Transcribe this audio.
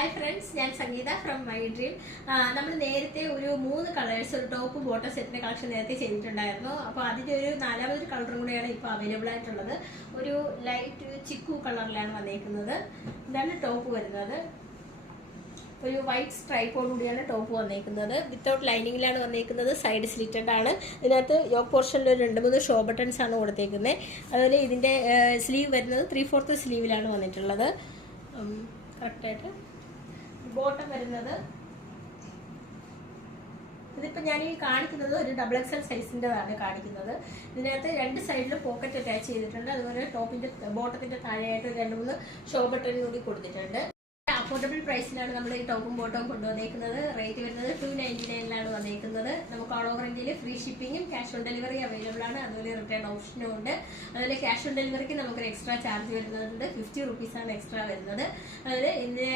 Hi friends, ഞാൻ സംഗീത from my dream. നമ്മൾ നേരത്തെ ഒരു 3 കളേഴ്സ് ഒരു ടോപ്പ് ബോട്ടം സെറ്റിന്റെ കളക്ഷൻ നേരത്തെ ചെയ്തിട്ടുണ്ടായിരുന്നു. അപ്പോൾ അതിന്റെ ഒരു 4ാമതൊരു കളറും കൂടിയാണ് ഇപ്പോൾ അവൈലബിൾ ആയിട്ടുള്ളത്. ഒരു ലൈറ്റ് ചിക്കു കളറിലാണ് വന്നേക്കുന്നത്. ഇതാണ് ടോപ്പ് വരുന്നത്. ഒരു വൈറ്റ് സ്ട്രൈപ്പോട് കൂടിയാണ് ടോപ്പ് വന്നേക്കുന്നത്. വിത്തൗട്ട് ലൈനിങ്ങിലാണ് വന്നേക്കുന്നത്. സൈഡ് സ്ലിറ്റഡ് ആണ്. ഇതിനകത്ത് യോക്ക് പോർഷനിൽ ഒരു 2-3 ഷോ ബട്ടൺസ് ആണ് കൊടുത്തേക്കുന്നത്. അതുപോലെ ഇതിന്റെ സ്ലീവ് വരുന്നത് 3/4 സ്ലീവിലാണ് വന്നിട്ടുള്ളത്. കറക്റ്റായിട്ട് ബോട്ടം വരുന്നത് ഇതിപ്പോൾ ഞാൻ ഈ കാണിക്കുന്നത് ഒരു XXL സൈസിൻ്റെതാണ് കാണിക്കുന്നത്. ഇതിനകത്ത് 2 സൈഡിലും പോക്കറ്റ് അറ്റാച്ച് ചെയ്തിട്ടുണ്ട്. അതുപോലെ ടോപ്പിന്റെ ബോട്ടത്തിന്റെ താഴെയായിട്ട് 2-3 ഷോ ബട്ടൺ കൂടി കൊടുത്തിട്ടുണ്ട്. അഫോർഡബിൾ പ്രൈസിലാണ് നമ്മൾ ഈ ടോപ്പും ബോട്ടവും കൊണ്ടുവന്നേക്കുന്നത്. റേറ്റ് വരുന്നത് 299 വന്നേക്കുന്നത്. നമുക്ക് ഓൾ ഓവർ ഇന്ത്യയിൽ ഫ്രീ ഷിപ്പിങ്ങും ക്യാഷ് ഓൺ ഡെലിവറി അവൈലബിൾ ആണ്. അതുപോലെ റിട്ടേൺ ഓപ്ഷനും ഉണ്ട്. അതുപോലെ ക്യാഷ് ഓൺ ഡെലിവറിക്ക് നമുക്കൊരു എക്സ്ട്രാ ചാർജ് വരുന്നുണ്ട്. 50 റുപ്പീസാണ് എക്സ്ട്രാ വരുന്നത്. അതായത് ഇതിന്റെ